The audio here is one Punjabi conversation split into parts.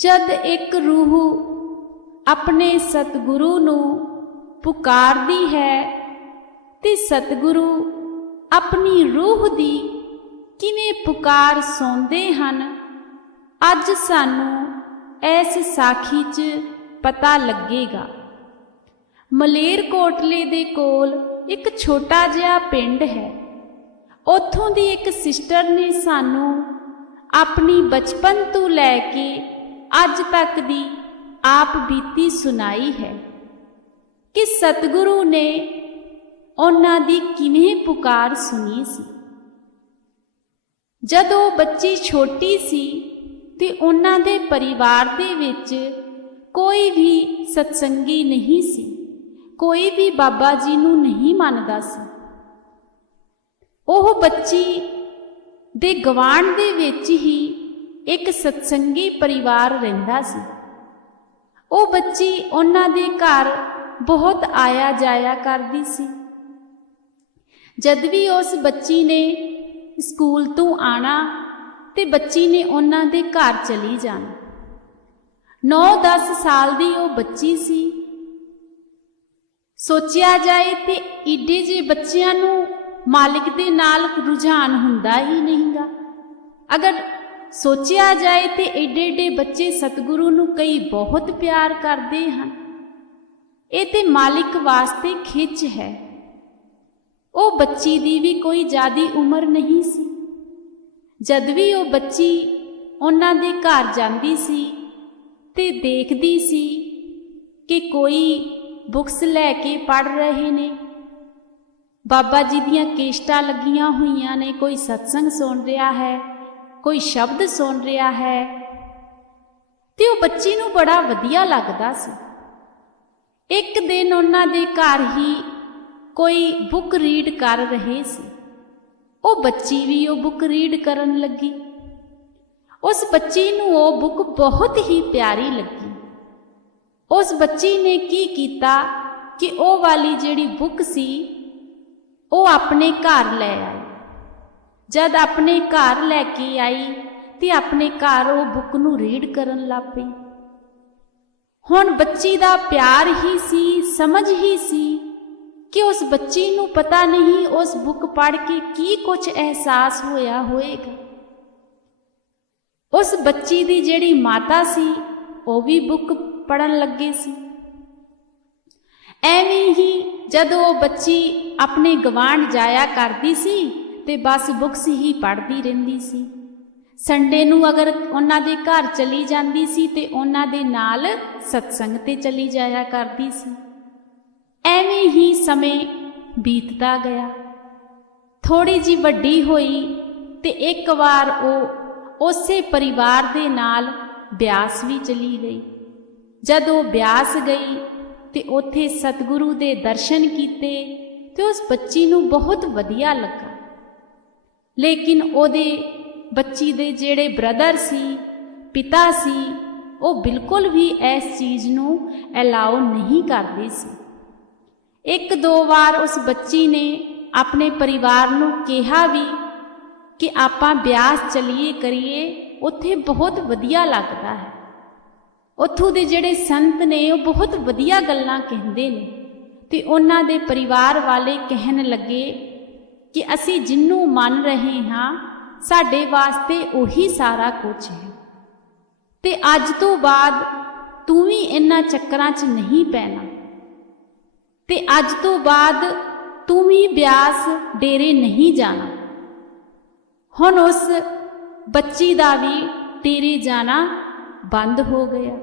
ਜਦ ਇੱਕ ਰੂਹ ਆਪਣੇ ਸਤਿਗੁਰੂ ਨੂੰ ਪੁਕਾਰਦੀ ਹੈ, ਤੇ ਸਤਿਗੁਰੂ ਆਪਣੀ ਰੂਹ ਦੀ ਕਿਵੇਂ ਪੁਕਾਰ ਸੁਣਦੇ ਹਨ, ਅੱਜ ਸਾਨੂੰ ਇਸ ਸਾਖੀ 'ਚ ਪਤਾ ਲੱਗੇਗਾ। ਮਲੇਰਕੋਟਲੇ ਦੇ ਕੋਲ ਇੱਕ ਛੋਟਾ ਜਿਹਾ ਪਿੰਡ ਹੈ। ਉੱਥੋਂ ਦੀ ਇੱਕ ਸਿਸਟਰ ਨੇ ਸਾਨੂੰ ਆਪਣੀ ਬਚਪਨ ਤੋਂ ਲੈ ਕੇ ਅੱਜ ਤੱਕ ਦੀ ਆਪ ਬੀਤੀ ਸੁਣਾਈ ਹੈ ਕਿ ਸਤਿਗੁਰੂ ਨੇ ਉਹਨਾਂ ਦੀ ਕਿਵੇਂ ਪੁਕਾਰ ਸੁਣੀ ਸੀ। ਜਦੋਂ ਬੱਚੀ ਛੋਟੀ ਸੀ ਤੇ ਉਹਨਾਂ ਦੇ ਪਰਿਵਾਰ ਦੇ ਵਿੱਚ ਕੋਈ ਵੀ ਸਤਸੰਗੀ ਨਹੀਂ ਸੀ, ਕੋਈ ਵੀ ਬਾਬਾ ਜੀ ਨੂੰ ਨਹੀਂ ਮੰਨਦਾ ਸੀ। ਉਹ ਬੱਚੀ ਦੇ ਗਵਾਂਢ ਦੇ ਵਿੱਚ ਹੀ ਇੱਕ ਸਤਸੰਗੀ ਪਰਿਵਾਰ ਰਹਿੰਦਾ ਸੀ। ਉਹ ਬੱਚੀ ਉਹਨਾਂ ਦੇ ਘਰ ਬਹੁਤ ਆਇਆ ਜਾਇਆ ਕਰਦੀ ਸੀ। ਜਦ ਵੀ ਉਸ ਬੱਚੀ ਨੇ ਸਕੂਲ ਤੋਂ ਆਣਾ ਤੇ ਬੱਚੀ ਨੇ ਉਹਨਾਂ ਦੇ ਘਰ ਚਲੀ ਜਾਣਾ। 9-10 ਸਾਲ ਦੀ ਉਹ ਬੱਚੀ ਸੀ। ਸੋਚਿਆ ਜਾਏ ਤੇ ਈਡੇ ਜੇ ਬੱਚਿਆਂ ਨੂੰ ਮਾਲਿਕ ਦੇ ਨਾਲ ਰੁਝਾਨ ਹੁੰਦਾ ਹੀ ਨਹੀਂਗਾ। ਅਗਰ ਸੋਚਿਆ ਜਾਏ ਤੇ ਏਡੇ ਏਡੇ ਬੱਚੇ ਸਤਿਗੁਰੂ ਨੂੰ ਕਈ ਬਹੁਤ ਪਿਆਰ ਕਰਦੇ ਹਨ। ਇਹ ਤੇ ਮਾਲਿਕ ਵਾਸਤੇ ਖਿੱਚ ਹੈ। ਉਹ ਬੱਚੀ ਦੀ ਵੀ ਕੋਈ ਜ਼ਿਆਦੀ ਉਮਰ ਨਹੀਂ ਸੀ। ਜਦ ਵੀ ਉਹ ਬੱਚੀ ਉਹਨਾਂ ਦੇ ਘਰ ਜਾਂਦੀ ਸੀ ਤੇ ਦੇਖਦੀ ਸੀ ਕਿ ਕੋਈ ਬੁక్స్ ਲੈ ਕੇ ਪੜ ਰਹੇ ਨੇ। ਬਾਬਾ ਜੀ ਦੀਆਂ ਕੇਸ਼ਟਾਂ ਲੱਗੀਆਂ ਹੋਈਆਂ ਨੇ, ਕੋਈ ਸਤਸੰਗ ਸੁਣ ਰਿਹਾ ਹੈ। ਕੋਈ ਸ਼ਬਦ ਸੁਣ ਰਿਹਾ ਹੈ ਤੇ ਉਹ ਬੱਚੀ ਨੂੰ ਬੜਾ ਵਧੀਆ ਲੱਗਦਾ ਸੀ। ਇੱਕ ਦਿਨ ਉਹਨਾਂ ਦੇ ਘਰ ਹੀ ਕੋਈ ਬੁੱਕ ਰੀਡ ਕਰ ਰਹੇ ਸੀ। ਉਹ ਬੱਚੀ ਵੀ ਉਹ ਬੁੱਕ ਰੀਡ ਕਰਨ ਲੱਗੀ। ਉਸ ਬੱਚੀ ਨੂੰ ਉਹ ਬੁੱਕ ਬਹੁਤ ਹੀ ਪਿਆਰੀ ਲੱਗੀ। ਉਸ ਬੱਚੀ ਨੇ ਕੀ ਕੀਤਾ ਕਿ ਉਹ ਵਾਲੀ ਜਿਹੜੀ ਬੁੱਕ ਸੀ, ਉਹ ਆਪਣੇ ਘਰ ਲੈ ਆਈ। ਜਦ ਆਪਣੇ ਘਰ ਲੈ ਕੇ ਆਈ ਤੇ ਆਪਣੇ ਘਰ ਉਹ ਬੁੱਕ ਨੂੰ ਰੀਡ ਕਰਨ ਲੱਗ ਪਈ। ਹੁਣ ਬੱਚੀ ਦਾ ਪਿਆਰ ਹੀ ਸੀ, ਸਮਝ ਹੀ ਸੀ ਕਿ ਉਸ ਬੱਚੀ ਨੂੰ ਪਤਾ ਨਹੀਂ ਉਸ ਬੁੱਕ ਪੜ੍ਹ ਕੇ ਕੀ ਕੁਝ ਅਹਿਸਾਸ ਹੋਇਆ ਹੋਏਗਾ ਉਸ ਬੱਚੀ ਦੀ ਜਿਹੜੀ ਮਾਤਾ ਸੀ, ਉਹ ਵੀ ਬੁੱਕ ਪੜਨ ਲੱਗੇ ਸੀ। ਐਵੇਂ ਹੀ ਜਦੋਂ ਉਹ ਬੱਚੀ ਆਪਣੇ ਗਵਾਂਢ ਜਾਇਆ ਕਰਦੀ ਸੀ ਤੇ ਬਸ ਬੁੱਕਸ ਹੀ ਪੜ੍ਹਦੀ ਰਹਿੰਦੀ ਸੀ। ਸੰਡੇ ਨੂੰ ਅਗਰ ਉਹਨਾਂ ਦੇ ਘਰ ਚਲੀ ਜਾਂਦੀ ਸੀ ਤੇ ਉਹਨਾਂ ਦੇ ਨਾਲ ਸਤਸੰਗ ਤੇ ਚਲੀ ਜਾਇਆ ਕਰਦੀ ਸੀ। ਐਵੇਂ ਹੀ ਸਮੇਂ ਬੀਤਦਾ ਗਿਆ। ਥੋੜੀ ਜੀ ਵੱਡੀ ਹੋਈ ਤੇ ਇੱਕ ਵਾਰ ਉਹ ਉਸੇ ਪਰਿਵਾਰ ਦੇ ਨਾਲ ਬਿਆਸ ਵੀ ਚਲੀ ਗਈ। ਜਦੋਂ ਬਿਆਸ ਗਈ ਤੇ ਉੱਥੇ ਸਤਿਗੁਰੂ ਦੇ ਦਰਸ਼ਨ ਕੀਤੇ ਤੇ ਉਸ ਬੱਚੀ ਨੂੰ ਬਹੁਤ ਵਧੀਆ ਲੱਗਾ। ਲੇਕਿਨ ਉਹਦੇ ਬੱਚੀ ਦੇ ਜਿਹੜੇ ਬ੍ਰਦਰ ਸੀ, ਪਿਤਾ ਸੀ, ਉਹ ਬਿਲਕੁਲ ਵੀ ਇਸ ਚੀਜ਼ ਨੂੰ ਅਲਾਉ ਨਹੀਂ ਕਰਦੇ ਸੀ। ਇੱਕ ਦੋ ਵਾਰ ਉਸ ਬੱਚੀ ਨੇ ਆਪਣੇ ਪਰਿਵਾਰ ਨੂੰ ਕਿਹਾ ਵੀ ਕਿ ਆਪਾਂ ਬਿਆਸ ਚਲੀਏ ਕਰੀਏ, ਉੱਥੇ ਬਹੁਤ ਵਧੀਆ ਲੱਗਦਾ ਹੈ। ਉੱਥੋਂ ਦੇ ਜਿਹੜੇ ਸੰਤ ਨੇ, ਉਹ ਬਹੁਤ ਵਧੀਆ ਗੱਲਾਂ ਕਹਿੰਦੇ ਨੇ ਤੇ ਉਹਨਾਂ ਦੇ ਪਰਿਵਾਰ ਵਾਲੇ ਕਹਿਣ ਲੱਗੇ ਕਿ ਅਸੀਂ ਜਿੰਨੂੰ ਮੰਨ ਰਹੇ ਹਾਂ, ਸਾਡੇ ਵਾਸਤੇ ਉਹੀ ਸਾਰਾ ਕੁਝ ਹੈ। ਤੇ ਅੱਜ ਤੋਂ ਬਾਅਦ ਤੂੰ ਵੀ ਇਹਨਾਂ ਚੱਕਰਾਂ 'ਚ ਨਹੀਂ ਪੈਣਾ। ਤੇ ਅੱਜ ਤੋਂ ਬਾਅਦ ਤੂੰ ਵੀ ਬਿਆਸ ਡੇਰੇ ਨਹੀਂ ਜਾਣਾ। ਹੁਣ ਉਸ ਬੱਚੀ ਦਾ ਵੀ ਡੇਰੇ ਜਾਣਾ ਬੰਦ ਹੋ ਗਿਆ।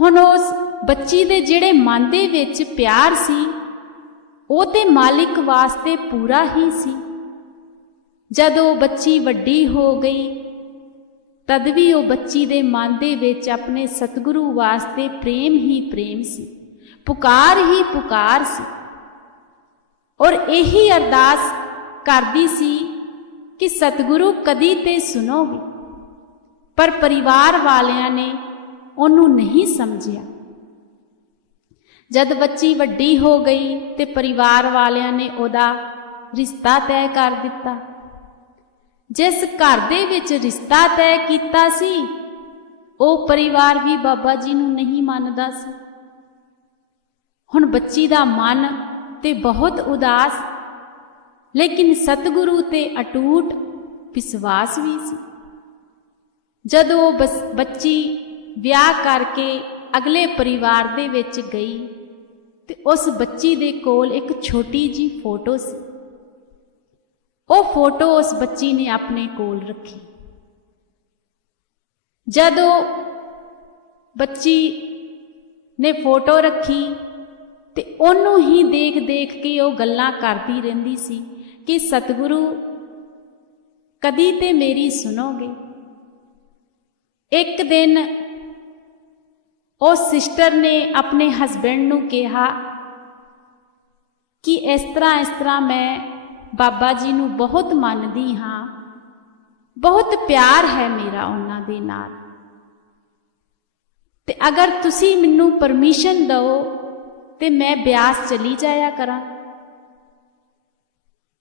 ਹੁਣ ਉਸ ਬੱਚੀ ਦੇ ਜਿਹੜੇ ਮਨ ਦੇ ਵਿੱਚ ਪਿਆਰ ਸੀ ਉਹ ਤੇ ਮਾਲਿਕ ਵਾਸਤੇ ਪੂਰਾ ਹੀ ਸੀ। ਜਦੋਂ ਬੱਚੀ ਵੱਡੀ ਹੋ ਗਈ, ਤਦ ਵੀ ਉਹ ਬੱਚੀ ਦੇ ਮਨ ਦੇ ਵਿੱਚ ਆਪਣੇ ਸਤਿਗੁਰੂ ਵਾਸਤੇ ਪ੍ਰੇਮ ਹੀ ਪ੍ਰੇਮ ਸੀ, ਪੁਕਾਰ ਹੀ ਪੁਕਾਰ ਸੀ। ਔਰ ਇਹੀ ਅਰਦਾਸ ਕਰਦੀ ਸੀ ਕਿ ਸਤਿਗੁਰੂ ਕਦੀ ਤੇ ਸੁਣੋਗੇ, ਪਰ ਪਰਿਵਾਰ ਵਾਲਿਆਂ ਨੇ ਉਹਨੂੰ ਨਹੀਂ ਸਮਝਿਆ। ਜਦ ਬੱਚੀ ਵੱਡੀ ਹੋ ਗਈ ਤੇ ਪਰਿਵਾਰ ਵਾਲਿਆਂ ਨੇ ਉਹਦਾ ਰਿਸ਼ਤਾ ਤੈਅ ਕਰ ਦਿੱਤਾ। ਜਿਸ ਘਰ ਦੇ ਵਿੱਚ ਰਿਸ਼ਤਾ ਤੈਅ ਕੀਤਾ ਸੀ, ਉਹ ਪਰਿਵਾਰ ਵੀ ਬਾਬਾ ਜੀ ਨੂੰ ਨਹੀਂ ਮੰਨਦਾ ਸੀ। ਹੁਣ ਬੱਚੀ ਦਾ ਮਨ ਤੇ ਬਹੁਤ ਉਦਾਸ, ਲੇਕਿਨ ਸਤਿਗੁਰੂ ਤੇ ਅਟੂਟ ਵਿਸ਼ਵਾਸ ਵੀ ਸੀ। ਜਦੋਂ ਉਹ ਬਸ ਬੱਚੀ ਵਿਆਹ ਕਰਕੇ ਅਗਲੇ ਪਰਿਵਾਰ ਦੇ ਵਿੱਚ ਗਈ ਤੇ ਉਸ ਬੱਚੀ ਦੇ ਕੋਲ ਇੱਕ ਛੋਟੀ ਜੀ ਫੋਟੋ ਸੀ। ਉਹ ਫੋਟੋ ਉਸ ਬੱਚੀ ਨੇ ਆਪਣੇ ਕੋਲ ਰੱਖੀ। ਜਦੋਂ ਬੱਚੀ ਨੇ ਫੋਟੋ ਰੱਖੀ ਤੇ ਉਹਨੂੰ ਹੀ ਦੇਖ ਦੇਖ ਕੇ ਉਹ ਗੱਲਾਂ ਕਰਦੀ ਰਹਿੰਦੀ ਸੀ ਕਿ ਸਤਿਗੁਰੂ, ਕਦੀ ਤੇ ਮੇਰੀ ਸੁਣੋਗੇ? ਇੱਕ ਦਿਨ ਉਹ ਸਿਸਟਰ ਨੇ ਆਪਣੇ ਹਸਬੰਡ ਨੂੰ ਕਿਹਾ ਕਿ ਇਸ ਤਰ੍ਹਾਂ ਇਸ ਤਰ੍ਹਾਂ ਮੈਂ ਬਾਬਾ ਜੀ ਨੂੰ ਬਹੁਤ ਮੰਨਦੀ ਹਾਂ, ਬਹੁਤ ਪਿਆਰ ਹੈ ਮੇਰਾ ਉਹਨਾਂ ਦੇ ਨਾਲ। ਤੇ ਅਗਰ ਤੁਸੀਂ ਮੈਨੂੰ ਪਰਮਿਸ਼ਨ ਦਿਓ ਤੇ ਮੈਂ ਬਿਆਸ ਚਲੀ ਜਾਇਆ ਕਰਾਂ।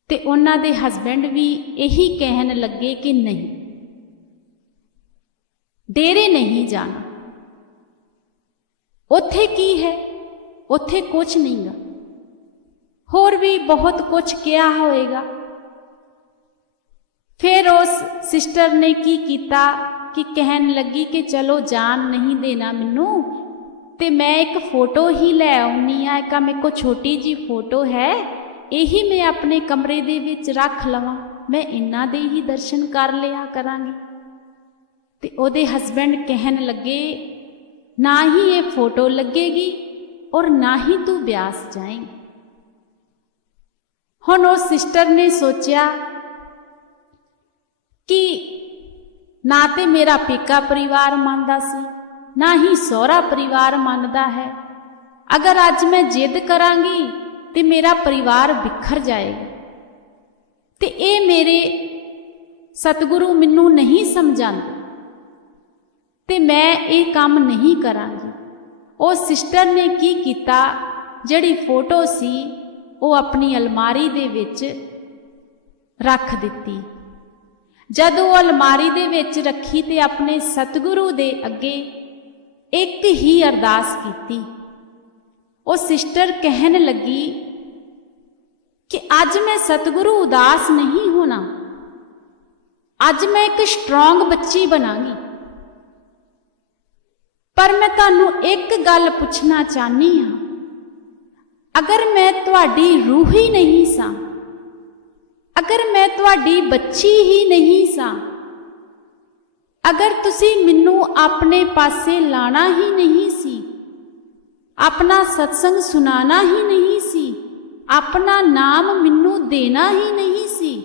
ਤੇ ਉਹਨਾਂ ਦੇ ਹਸਬੰਡ ਵੀ ਇਹੀ ਕਹਿਣ ਲੱਗੇ ਕਿ ਨਹੀਂ, ਡੇਰੇ ਨਹੀਂ ਜਾਣਾ। ਉੱਥੇ ਕੀ ਹੈ? ਉੱਥੇ ਕੁਝ ਨਹੀਂਗਾ। ਹੋਰ ਵੀ ਬਹੁਤ ਕੁਝ ਕਿਹਾ ਹੋਏਗਾ ਫਿਰ ਉਸ ਸਿਸਟਰ ਨੇ ਕੀ ਕੀਤਾ ਕਿ ਕਹਿਣ ਲੱਗੀ ਕਿ ਚਲੋ ਜਾਨ ਨਹੀਂ ਦੇਣਾ ਮੈਨੂੰ ਤੇ ਮੈਂ ਇੱਕ ਫੋਟੋ ਹੀ ਲੈ ਆਉਣੀ ਆ, ਇੱਕ ਮੇਰੇ ਕੋ ਛੋਟੀ ਜੀ ਫੋਟੋ ਹੈ, ਇਹੀ ਮੈਂ ਆਪਣੇ ਕਮਰੇ ਦੇ ਵਿੱਚ ਰੱਖ ਲਵਾਂ। ਮੈਂ ਇਹਨਾਂ ਦੇ ਹੀ ਦਰਸ਼ਨ ਕਰ ਲਿਆ ਕਰਾਂਗੀ। ਤੇ ਉਹਦੇ ਹਸਬੰਡ ਕਹਿਣ ਲੱਗੇ ਨਾ ਹੀ ਇਹ ਫੋਟੋ ਲੱਗੇਗੀ ਔਰ ਨਾ ਹੀ ਤੂੰ ਬਿਆਸ ਜਾਏਂਗੀ। ਹੁਣ ਉਹ ਸਿਸਟਰ ਨੇ ਸੋਚਿਆ ਕਿ ਨਾ ਤੇ ਮੇਰਾ ਪੇਕਾ ਪਰਿਵਾਰ ਮੰਨਦਾ ਸੀ, ਨਾ ਹੀ ਸਹੁਰਾ ਪਰਿਵਾਰ ਮੰਨਦਾ ਹੈ। ਅਗਰ ਅੱਜ ਮੈਂ ਜਿੱਦ ਕਰਾਂਗੀ ਤੇ ਮੇਰਾ ਪਰਿਵਾਰ ਵਿਖਰ ਜਾਏਗਾ। ਤੇ ਇਹ ਮੇਰੇ ਸਤਿਗੁਰੂ ਮੈਨੂੰ ਨਹੀਂ ਸਮਝਾਉਂਦੇ। ਤੇ ਮੈਂ ਇਹ ਕੰਮ ਨਹੀਂ ਕਰਾਂਗੀ। ਉਹ ਸਿਸਟਰ ਨੇ ਕੀ ਕੀਤਾ, ਜਿਹੜੀ ਫੋਟੋ ਸੀ, ਉਹ ਆਪਣੀ ਅਲਮਾਰੀ ਦੇ ਵਿੱਚ ਰੱਖ ਦਿੱਤੀ। ਜਦ ਉਹ ਅਲਮਾਰੀ ਦੇ ਵਿੱਚ ਰੱਖੀ ਤੇ ਆਪਣੇ ਸਤਿਗੁਰੂ ਦੇ ਅੱਗੇ ਇੱਕ ਹੀ ਅਰਦਾਸ ਕੀਤੀ, ਉਹ ਸਿਸਟਰ ਕਹਿਣ ਲੱਗੀ ਕਿ ਅੱਜ ਮੈਂ ਸਤਿਗੁਰੂ ਉਦਾਸ ਨਹੀਂ ਹੋਣਾ। ਅੱਜ ਮੈਂ ਇੱਕ ਸਟਰੋਂਗ ਬੱਚੀ ਬਣਾਂਗੀ। ਪਰ ਮੈਂ ਤੁਹਾਨੂੰ ਇੱਕ ਗੱਲ ਪੁੱਛਣਾ ਚਾਹਨੀ ਹਾਂ। ਅਗਰ ਮੈਂ ਤੁਹਾਡੀ ਰੂਹ ਹੀ ਨਹੀਂ ਸਾਂ, ਅਗਰ ਮੈਂ ਤੁਹਾਡੀ ਬੱਚੀ ਹੀ ਨਹੀਂ ਸਾਂ, ਅਗਰ ਤੁਸੀਂ ਮੈਨੂੰ ਆਪਣੇ ਪਾਸੇ ਲਾਣਾ ਹੀ ਨਹੀਂ ਸੀ, ਆਪਣਾ ਸਤਸੰਗ ਸੁਨਾਣਾ ਹੀ ਨਹੀਂ ਸੀ, ਆਪਣਾ ਨਾਮ ਮੈਨੂੰ ਦੇਣਾ ਹੀ ਨਹੀਂ ਸੀ,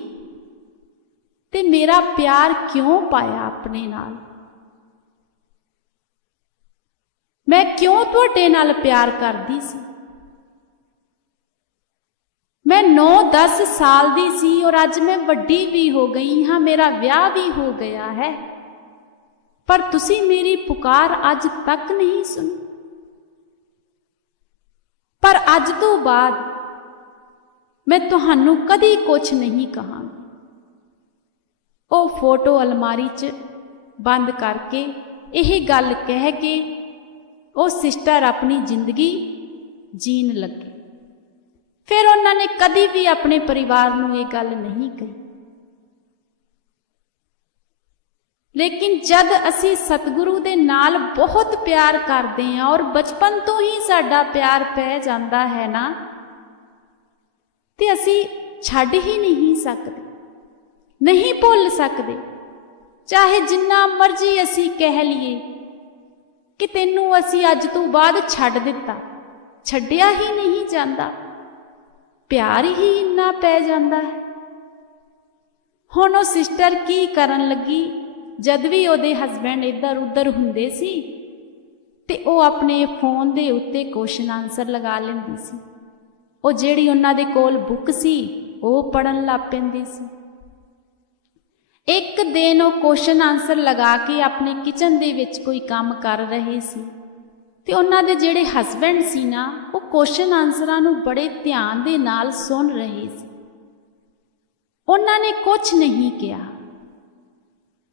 ਤੇ ਮੇਰਾ ਪਿਆਰ ਕਿਉਂ ਪਾਇਆ ਆਪਣੇ ਨਾਲ? ਮੈਂ ਕਿਉਂ ਤੁਹਾਡੇ ਨਾਲ ਪਿਆਰ ਕਰਦੀ ਸੀ? ਮੈਂ 9-10 ਸਾਲ ਦੀ ਸੀ ਔਰ ਅੱਜ ਮੈਂ ਵੱਡੀ ਵੀ ਹੋ ਗਈ ਹਾਂ, ਮੇਰਾ ਵਿਆਹ ਵੀ ਹੋ ਗਿਆ ਹੈ। ਪਰ ਤੁਸੀਂ ਮੇਰੀ ਪੁਕਾਰ ਅੱਜ ਤੱਕ ਨਹੀਂ ਸੁਣੀ। ਪਰ ਅੱਜ ਤੋਂ ਬਾਅਦ ਮੈਂ ਤੁਹਾਨੂੰ ਕਦੀ ਕੁਝ ਨਹੀਂ ਕਹਾਂਗੀ। ਉਹ ਫੋਟੋ ਅਲਮਾਰੀ 'ਚ ਬੰਦ ਕਰਕੇ ਇਹ ਗੱਲ ਕਹਿ ਕੇ ਉਹ ਸਿਸਟਰ ਆਪਣੀ ਜ਼ਿੰਦਗੀ ਜੀਣ ਲੱਗੇ। ਫਿਰ ਉਹਨਾਂ ਨੇ ਕਦੀ ਵੀ ਆਪਣੇ ਪਰਿਵਾਰ ਨੂੰ ਇਹ ਗੱਲ ਨਹੀਂ ਕਹੀ। ਲੇਕਿਨ ਜਦ ਅਸੀਂ ਸਤਿਗੁਰੂ ਦੇ ਨਾਲ ਬਹੁਤ ਪਿਆਰ ਕਰਦੇ ਹਾਂ ਔਰ ਬਚਪਨ ਤੋਂ ਹੀ ਸਾਡਾ ਪਿਆਰ ਪੈ ਜਾਂਦਾ ਹੈ ਨਾ, ਤੇ ਅਸੀਂ ਛੱਡ ਹੀ ਨਹੀਂ ਸਕਦੇ, ਨਹੀਂ ਭੁੱਲ ਸਕਦੇ। ਚਾਹੇ ਜਿੰਨਾ ਮਰਜ਼ੀ ਅਸੀਂ ਕਹਿ ਲਈਏ ਕਿ ਤੈਨੂੰ ਅਸੀਂ ਅੱਜ ਤੋਂ ਬਾਅਦ ਛੱਡ ਦਿੱਤਾ। ਛੱਡਿਆ ਹੀ ਨਹੀਂ ਜਾਂਦਾ। ਪਿਆਰ ਹੀ ਇੰਨਾ ਪੈ ਜਾਂਦਾ ਹੈ। ਹੁਣ ਉਹ ਸਿਸਟਰ ਕੀ ਕਰਨ ਲੱਗੀ? ਜਦ ਵੀ ਉਹਦੇ ਹਸਬੰਡ ਇੱਧਰ ਉੱਧਰ ਹੁੰਦੇ ਸੀ, ਤੇ ਉਹ ਆਪਣੇ ਫੋਨ ਦੇ ਉੱਤੇ ਕੁਐਸਚਨ ਆਨਸਰ ਲਗਾ ਲੈਂਦੀ ਸੀ। ਉਹ ਜਿਹੜੀ ਉਹਨਾਂ ਦੇ ਕੋਲ ਬੁੱਕ ਸੀ, ਉਹ ਪੜਨ ਲੱਗ ਪੈਂਦੀ ਸੀ। ਇੱਕ ਦਿਨ ਉਹ ਕੁਐਸਚਨ ਆਨਸਰ ਲਗਾ ਕੇ ਆਪਣੇ ਕਿਚਨ ਦੇ ਵਿੱਚ ਕੋਈ ਕੰਮ ਕਰ ਰਹੇ ਸੀ। ਤੇ ਉਹਨਾਂ ਦੇ ਜਿਹੜੇ ਹਸਬੰਡ ਸੀ ਨਾ, ਉਹ ਕੁਐਸਚਨ ਆਨਸਰਾਂ ਨੂੰ ਬੜੇ ਧਿਆਨ ਦੇ ਨਾਲ ਸੁਣ ਰਹੇ ਸੀ। ਉਹਨਾਂ ਨੇ ਕੁਝ ਨਹੀਂ ਕਿਹਾ।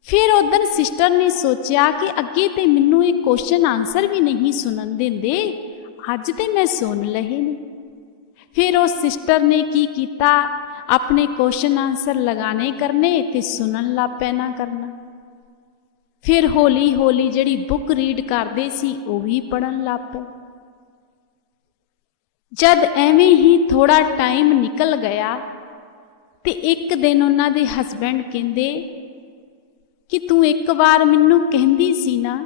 ਫਿਰ ਉਦੋਂ ਸਿਸਟਰ ਨੇ ਸੋਚਿਆ ਕਿ ਅੱਗੇ ਤੇ ਮੈਨੂੰ ਇਹ ਕੁਐਸਚਨ ਆਨਸਰ ਵੀ ਨਹੀਂ ਸੁਣਨ ਦਿੰਦੇ, ਅੱਜ ਤੇ ਮੈਂ ਸੁਣ ਲਏ ਨੇ। ਫਿਰ ਉਹ ਸਿਸਟਰ ਨੇ ਕੀ ਕੀਤਾ? ਆਪਣੇ ਕੁਐਸਚਨ ਆਨਸਰ ਲਗਾਣੇ ਕਰਨੇ ਤੇ ਸੁਣਨ ਲੱਗ ਨਾ ਕਰਨਾ। ਫਿਰ ਹੌਲੀ ਹੌਲੀ ਜਿਹੜੀ ਬੁੱਕ ਰੀਡ ਕਰਦੇ ਸੀ, ਉਹ ਵੀ ਪੜਨ ਲੱਗ ਪਏ। ਜਦ ਐਵੇਂ ਹੀ ਥੋੜਾ ਟਾਈਮ ਨਿਕਲ ਗਿਆ ਤੇ ਇੱਕ ਦਿਨ ਉਹਨਾਂ ਦੇ ਹਸਬੰਡ ਕਹਿੰਦੇ, ਕਿ ਤੂੰ ਇੱਕ ਵਾਰ ਮੈਨੂੰ ਕਹਿੰਦੀ ਸੀ ਨਾ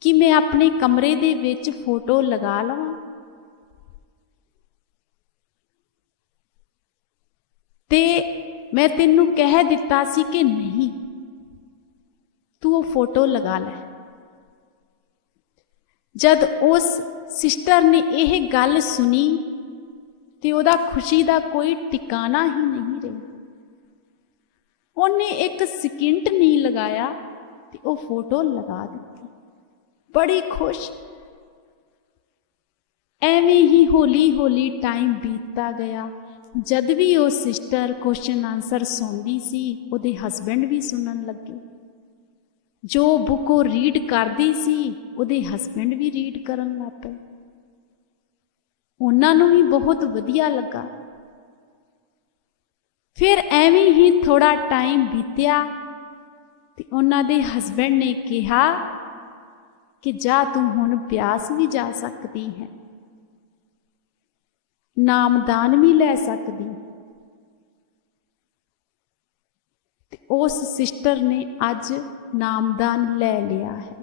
ਕਿ ਮੈਂ ਆਪਣੇ ਕਮਰੇ ਦੇ ਵਿੱਚ ਫੋਟੋ ਲਗਾ ਲਵਾਂ। ਤੇ ਮੈਂ ਤੈਨੂੰ ਕਹਿ ਦਿੱਤਾ ਸੀ ਕਿ ਨਹੀਂ। ਤੂੰ ਉਹ ਫੋਟੋ ਲਗਾ ਲੈ। ਜਦ ਉਸ ਸਿਸਟਰ ਨੇ ਇਹ ਗੱਲ ਸੁਣੀ, ਤੇ ਉਹਦਾ ਖੁਸ਼ੀ ਦਾ ਕੋਈ ਟਿਕਾਣਾ ਹੀ ਨਹੀਂ ਰਿਹਾ। ਉਹਨੇ ਇੱਕ ਸਕਿੰਟ ਨਹੀਂ ਲਗਾਇਆ ਤੇ ਉਹ ਫੋਟੋ ਲਗਾ ਦਿੱਤੀ। ਬੜੀ ਖੁਸ਼। ਐਵੇਂ ਹੀ ਹੌਲੀ ਹੌਲੀ ਟਾਈਮ ਬੀਤਦਾ ਗਿਆ। ਜਦ ਵੀ ਉਹ ਸਿਸਟਰ ਕੁਐਸਚਨ ਆਨਸਰ ਸੁਣਦੀ ਸੀ, ਉਹਦੇ ਹਸਬੰਡ ਵੀ ਸੁਣਨ ਲੱਗੇ। ਜੋ ਬੁੱਕ ਉਹ ਰੀਡ ਕਰਦੀ ਸੀ, ਉਹਦੇ ਹਸਬੰਡ ਵੀ ਰੀਡ ਕਰਨ ਲੱਗ ਪਏ। ਉਹਨਾਂ ਨੂੰ ਵੀ ਬਹੁਤ ਵਧੀਆ ਲੱਗਾ। ਫਿਰ ਐਵੇਂ ਹੀ ਥੋੜਾ ਟਾਈਮ ਬੀਤਿਆ ਤੇ ਉਹਨਾਂ ਦੇ ਹਸਬੰਡ ਨੇ ਕਿਹਾ ਕਿ ਜਾ ਤੂੰ ਹੁਣ ਬਿਆਸ ਵੀ ਜਾ ਸਕਦੀ ਹੈ। ਨਾਮਦਾਨ ਵੀ ਲੈ ਸਕਦੀ। ਤੇ ਉਸ ਸਿਸਟਰ ਨੇ ਅੱਜ ਨਾਮਦਾਨ ਲੈ ਲਿਆ ਹੈ।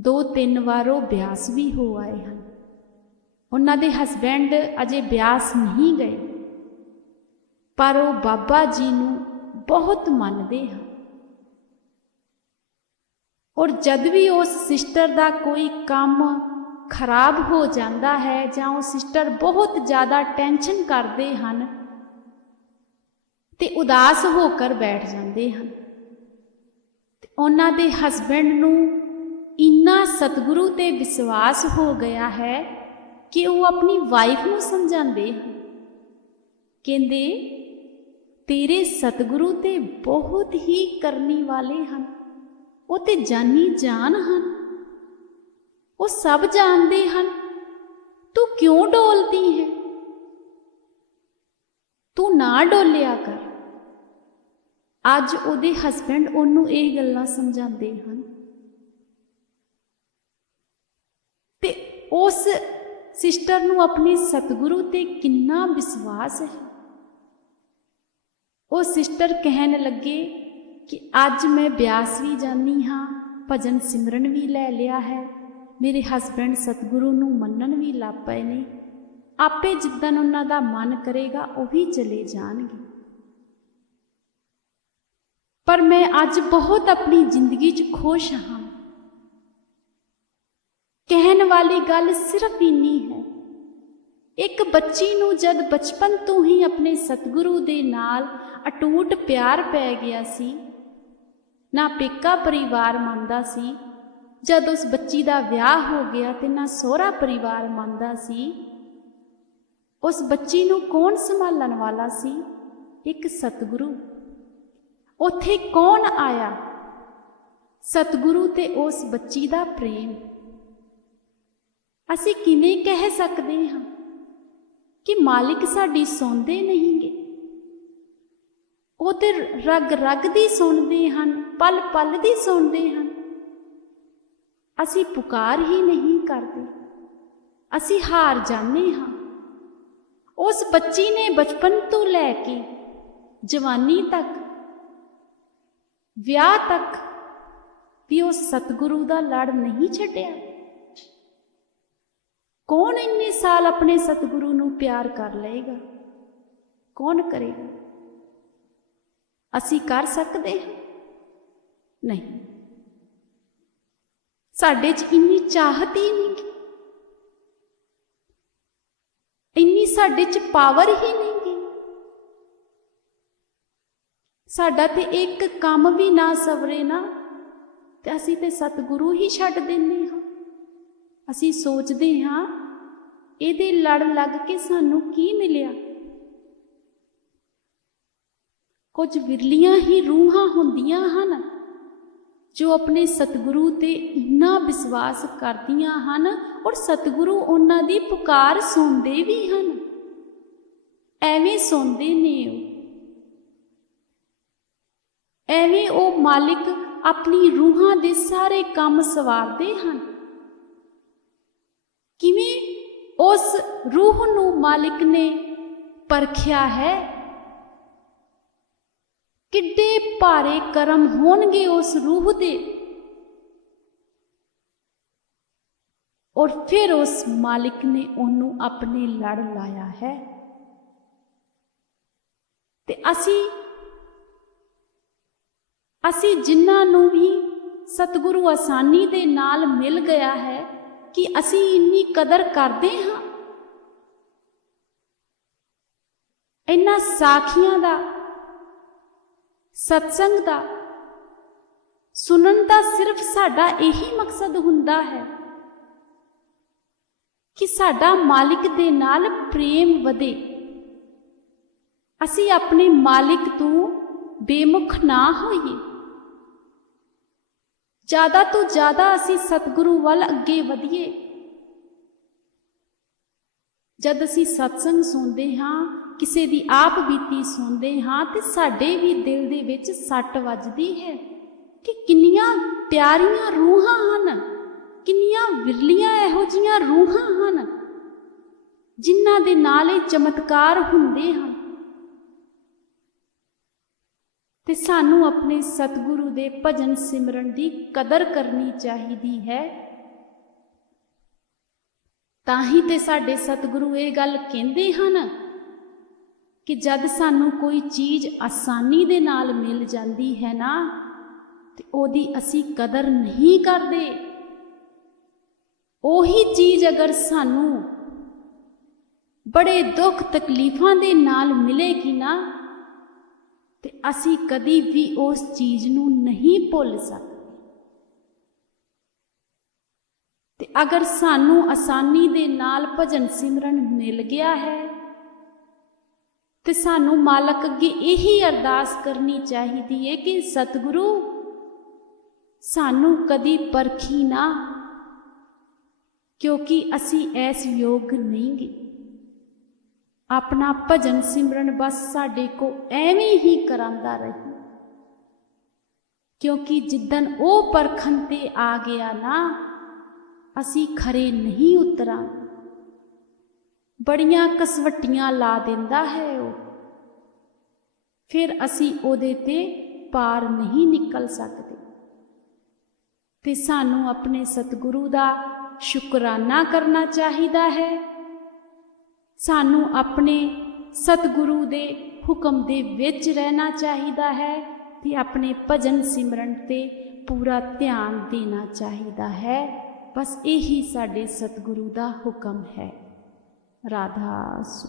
ਦੋ ਤਿੰਨ ਵਾਰ ਉਹ ਬਿਆਸ ਵੀ ਹੋ ਆਏ ਹਨ। ਉਹਨਾਂ ਦੇ ਹਸਬੰਡ ਅਜੇ ਬਿਆਸ ਨਹੀਂ ਗਏ। ਪਰ ਉਹ ਬਾਬਾ ਜੀ ਨੂੰ ਬਹੁਤ ਮੰਨਦੇ ਹਨ। ਔਰ ਜਦ ਵੀ ਉਸ ਸਿਸਟਰ ਦਾ ਕੋਈ ਕੰਮ ਖਰਾਬ ਹੋ ਜਾਂਦਾ ਹੈ ਜਾਂ ਉਹ ਸਿਸਟਰ ਬਹੁਤ ਜ਼ਿਆਦਾ ਟੈਨਸ਼ਨ ਕਰਦੇ ਹਨ ਤੇ ਉਦਾਸ ਹੋ ਕਰ ਬੈਠ ਜਾਂਦੇ ਹਨ। ਤੇ ਉਹਨਾਂ ਦੇ ਹਸਬੰਡ ਨੂੰ ਇੰਨਾ ਸਤਿਗੁਰੂ ਤੇ ਵਿਸ਼ਵਾਸ ਹੋ ਗਿਆ ਹੈ ਕਿ ਉਹ ਆਪਣੀ ਵਾਈਫ ਨੂੰ ਸਮਝਾਉਂਦੇ ਹਨ। ਕਹਿੰਦੇ, ਤੇਰੇ ਸਤਿਗੁਰੂ ਤੇ ਬਹੁਤ ਹੀ ਕਰਨੀ ਵਾਲੇ ਹਨ। ਉਹ ਤੇ ਜਾਨੀ ਜਾਨ ਹਨ। ਉਹ ਸਭ ਜਾਣਦੇ ਹਨ। ਤੂੰ ਕਿਉਂ ਡੋਲਦੀ ਹੈ? ਤੂੰ ਨਾ ਡੋਲਿਆ ਕਰ। ਅੱਜ ਉਹਦੇ ਹਸਬੰਡ ਉਹਨੂੰ ਇਹ ਗੱਲਾਂ ਸਮਝਾਉਂਦੇ ਹਨ। ਤੇ ਉਸ ਸਿਸਟਰ ਨੂੰ ਆਪਣੇ ਸਤਿਗੁਰੂ ਤੇ ਕਿੰਨਾ ਵਿਸ਼ਵਾਸ ਹੈ। ਉਹ ਸਿਸਟਰ ਕਹਿਣ ਲੱਗੇ ਕਿ ਅੱਜ ਮੈਂ ਬਿਆਸ ਵੀ ਜਾਨੀ ਹਾਂ, ਭਜਨ ਸਿਮਰਨ ਵੀ ਲੈ ਲਿਆ ਹੈ। ਮੇਰੇ ਹਸਬੰਡ ਸਤਿਗੁਰੂ ਨੂੰ ਮੰਨਣ ਵੀ ਲੱਗ ਪਏ ਨੇ। ਆਪੇ ਜਿੱਦਨ ਉਹਨਾਂ ਦਾ ਮਨ ਕਰੇਗਾ, ਉਹ ਵੀ ਚਲੇ ਜਾਣਗੇ। ਪਰ ਮੈਂ ਅੱਜ ਬਹੁਤ ਆਪਣੀ ਜ਼ਿੰਦਗੀ 'ਚ ਖੁਸ਼ ਹਾਂ। ਕਹਿਣ ਵਾਲੀ ਗੱਲ ਸਿਰਫ ਇੰਨੀ ਹੈ। ਇੱਕ ਬੱਚੀ ਨੂੰ ਜਦ ਬਚਪਨ ਤੋਂ ਹੀ ਆਪਣੇ ਸਤਿਗੁਰੂ ਦੇ ਨਾਲ ਅਟੂਟ ਪਿਆਰ ਪੈ ਗਿਆ ਸੀ, ਨਾ ਪੇਕਾ ਪਰਿਵਾਰ ਮੰਨਦਾ ਸੀ ਜਦ ਉਸ ਬੱਚੀ ਦਾ ਵਿਆਹ ਹੋ ਗਿਆ ਤੇ ਨਾ ਸਹੁਰਾ ਪਰਿਵਾਰ ਮੰਨਦਾ ਸੀ, ਉਸ ਬੱਚੀ ਨੂੰ ਕੌਣ ਸੰਭਾਲਣ ਵਾਲਾ ਸੀ? ਇੱਕ ਸਤਿਗੁਰੂ। ਉੱਥੇ ਕੌਣ ਆਇਆ? ਸਤਿਗੁਰੂ ਤੇ ਉਸ ਬੱਚੀ ਦਾ ਪ੍ਰੇਮ। ਅਸੀਂ ਕਿਵੇਂ ਕਹਿ ਸਕਦੇ ਹਾਂ ਕਿ ਮਾਲਿਕ ਸਾਡੀ ਸੁਣਦੇ ਨਹੀਂਗੇ? ਉਹ ਤੇ ਰਗ ਰਗ ਦੀ ਸੁਣਦੇ ਹਨ ਪਲ ਪਲ ਦੀ ਸੁਣਦੇ ਹਨ। ਅਸੀਂ ਪੁਕਾਰ ਹੀ ਨਹੀਂ ਕਰਦੇ। ਅਸੀਂ ਹਾਰ ਜਾਂਦੇ ਹਾਂ। ਉਸ ਬੱਚੀ ਨੇ ਬਚਪਨ ਤੋਂ ਲੈ ਕੇ ਜਵਾਨੀ ਤੱਕ, ਵਿਆਹ ਤੱਕ ਵੀ ਉਹ ਸਤਿਗੁਰੂ ਦਾ ਲੜ ਨਹੀਂ ਛੱਡਿਆ। ਕੌਣ ਇੰਨੇ ਸਾਲ ਆਪਣੇ ਸਤਿਗੁਰੂ ਨੂੰ ਪਿਆਰ ਕਰ ਲਏਗਾ? ਕੌਣ ਕਰੇਗਾ? ਅਸੀਂ ਕਰ ਸਕਦੇ ਹਾਂ? ਨਹੀਂ। ਸਾਡੇ 'ਚ ਇੰਨੀ ਚਾਹਤ ਹੀ ਨਹੀਂ ਇੰਨੀ ਸਾਡੇ 'ਚ ਪਾਵਰ ਹੀ ਨਹੀਂ ਗੀ। ਸਾਡਾ ਤੇ ਇੱਕ ਕੰਮ ਵੀ ਨਾ ਸਵਰੇ ਨਾ, ਤੇ ਅਸੀਂ ਤੇ ਸਤਿਗੁਰੂ ਹੀ ਛੱਡ ਦਿੰਦੇ ਹਾਂ। ਅਸੀਂ ਸੋਚਦੇ ਹਾਂ, ਇਹਦੇ ਲੜ ਲੱਗ ਕੇ ਸਾਨੂੰ ਕੀ ਮਿਲਿਆ? ਕੁਝ ਵਿਰਲੀਆਂ ਹੀ ਰੂਹਾਂ ਹੁੰਦੀਆਂ ਹਨ। ਜੋ ਆਪਣੇ ਸਤਿਗੁਰੂ ਤੇ ਇੰਨਾ ਵਿਸ਼ਵਾਸ ਕਰਦੀਆਂ ਹਨ ਔਰ ਸਤਿਗੁਰੂ ਉਹਨਾਂ ਦੀ ਪੁਕਾਰ ਸੁਣਦੇ ਵੀ ਹਨ। ਐਵੇਂ ਸੁਣਦੇ ਨੇ ਉਹ। ਐਵੇਂ ਉਹ ਮਾਲਿਕ ਆਪਣੀ ਰੂਹਾਂ ਦੇ ਸਾਰੇ ਕੰਮ ਸਵਾਰਦੇ ਹਨ। ਕਿਵੇਂ ਉਸ ਰੂਹ ਨੂੰ ਮਾਲਿਕ ਨੇ ਪਰਖਿਆ ਹੈ? ਕਿੱਡੇ ਭਾਰੇ ਕਰਮ ਹੋਣਗੇ ਉਸ ਰੂਹ ਦੇ? ਔਰ ਫਿਰ ਉਸ ਮਾਲਿਕ ਨੇ ਉਹਨੂੰ ਆਪਣੇ ਲੜ ਲਾਇਆ ਹੈ। ਤੇ ਅਸੀਂ ਅਸੀਂ ਜਿਨ੍ਹਾਂ ਨੂੰ ਵੀ ਸਤਿਗੁਰੂ ਆਸਾਨੀ ਦੇ ਨਾਲ ਮਿਲ ਗਿਆ ਹੈ, ਕਿ ਅਸੀਂ ਇੰਨੀ ਕਦਰ ਕਰਦੇ ਹਾਂ? ਇਹਨਾਂ ਸਾਖੀਆਂ ਦਾ ਸਤਸੰਗ ਦਾ। ਸੁਣਨ ਦਾ ਸਿਰਫ ਸਾਡਾ ਇਹੀ ਮਕਸਦ ਹੁੰਦਾ ਹੈ ਕਿ ਸਾਡਾ ਮਾਲਿਕ ਦੇ ਨਾਲ ਪ੍ਰੇਮ ਵਧੇ। ਅਸੀਂ ਆਪਣੇ ਮਾਲਿਕ ਤੋਂ ਬੇਮੁਖ ਨਾ ਹੋਈਏ। ਜ਼ਿਆਦਾ ਤੋਂ ਜ਼ਿਆਦਾ ਅਸੀਂ ਸਤਿਗੁਰੂ ਵੱਲ ਅੱਗੇ ਵਧੀਏ। ਜਦ ਅਸੀਂ ਸਤਸੰਗ ਸੁਣਦੇ ਹਾਂ, ਕਿਸੇ ਦੀ ਆਪ ਬੀਤੀ ਸੁਣਦੇ ਹਾਂ, ਤੇ ਸਾਡੇ ਵੀ ਦਿਲ ਦੇ ਵਿੱਚ ਸੱਟ ਵੱਜਦੀ ਹੈ ਕਿ ਕਿੰਨੀਆਂ ਪਿਆਰੀਆਂ ਰੂਹਾਂ ਹਨ, ਕਿੰਨੀਆਂ ਵਿਰਲੀਆਂ ਇਹੋ ਜੀਆਂ ਰੂਹਾਂ ਹਨ, ਜਿਨ੍ਹਾਂ ਦੇ ਨਾਲ ਇਹ ਚਮਤਕਾਰ ਹੁੰਦੇ ਹਨ। ਤੇ ਸਾਨੂੰ ਆਪਣੇ ਸਤਿਗੁਰੂ ਦੇ ਭਜਨ ਸਿਮਰਨ ਦੀ ਕਦਰ ਕਰਨੀ ਚਾਹੀਦੀ ਹੈ। ਤਾਂ ਹੀ ਤੇ ਸਾਡੇ ਸਤਿਗੁਰੂ ਇਹ ਗੱਲ ਕਹਿੰਦੇ ਹਨ ਕਿ ਜਦ ਸਾਨੂੰ ਕੋਈ ਚੀਜ਼ ਆਸਾਨੀ ਦੇ ਨਾਲ ਮਿਲ ਜਾਂਦੀ ਹੈ ਨਾ, ਤੇ ਉਹਦੀ ਅਸੀਂ ਕਦਰ ਨਹੀਂ ਕਰਦੇ। ਉਹੀ ਚੀਜ਼ ਅਗਰ ਸਾਨੂੰ ਬੜੇ ਦੁੱਖ ਤਕਲੀਫਾਂ ਦੇ ਨਾਲ ਮਿਲੇਗੀ ਨਾ, ਤੇ ਅਸੀਂ ਕਦੀ ਵੀ ਉਸ ਚੀਜ਼ ਨੂੰ ਨਹੀਂ ਭੁੱਲ ਸਕਦੇ। ਤੇ ਅਗਰ ਸਾਨੂੰ ਆਸਾਨੀ ਦੇ ਨਾਲ ਭਜਨ ਸਿਮਰਨ ਮਿਲ ਗਿਆ ਹੈ, ਤੇ ਸਾਨੂੰ ਮਾਲਕ ਅੱਗੇ ਇਹੀ ਅਰਦਾਸ ਕਰਨੀ ਚਾਹੀਦੀ ਹੈ ਕਿ ਸਤਿਗੁਰੂ, ਸਾਨੂੰ ਕਦੀ ਪਰਖੀ ਨਾ, ਕਿਉਂਕਿ ਅਸੀਂ ਐਸ ਯੋਗ ਨਹੀਂਗੇ। ਆਪਣਾ ਭਜਨ ਸਿਮਰਨ ਬਸ ਸਾਡੇ ਕੋ ਐਵੇਂ ਹੀ ਕਰਾਂਦਾ ਰਹੀ। ਕਿਉਂਕਿ ਜਿੱਦਨ ਉਹ ਪਰਖਣ ਤੇ ਆ ਗਿਆ ਨਾ ਅਸੀਂ ਖਰੇ ਨਹੀਂ ਉਤਰਾਂ। ਬੜੀਆਂ ਕਸਵੱਟੀਆਂ ਲਾ ਦਿੰਦਾ ਹੈ ਉਹ। ਫਿਰ ਅਸੀਂ ਉਹਦੇ ਤੇ ਪਾਰ ਨਹੀਂ ਨਿਕਲ ਸਕਦੇ। ਤੇ ਸਾਨੂੰ ਆਪਣੇ ਸਤਿਗੁਰੂ ਦਾ ਸ਼ੁਕਰਾਨਾ ਕਰਨਾ ਚਾਹੀਦਾ ਹੈ। ਸਾਨੂੰ ਆਪਣੇ ਸਤਿਗੁਰੂ ਦੇ ਹੁਕਮ ਦੇ ਵਿੱਚ ਰਹਿਣਾ ਚਾਹੀਦਾ ਹੈ ਤੇ ਆਪਣੇ ਭਜਨ ਸਿਮਰਨ ਤੇ ਪੂਰਾ ਧਿਆਨ ਦੇਣਾ ਚਾਹੀਦਾ ਹੈ। ਬਸ ਇਹੀ ਸਾਡੇ ਸਤਿਗੁਰੂ ਦਾ ਹੁਕਮ ਹੈ। ਰਾਧਾ ਸੁ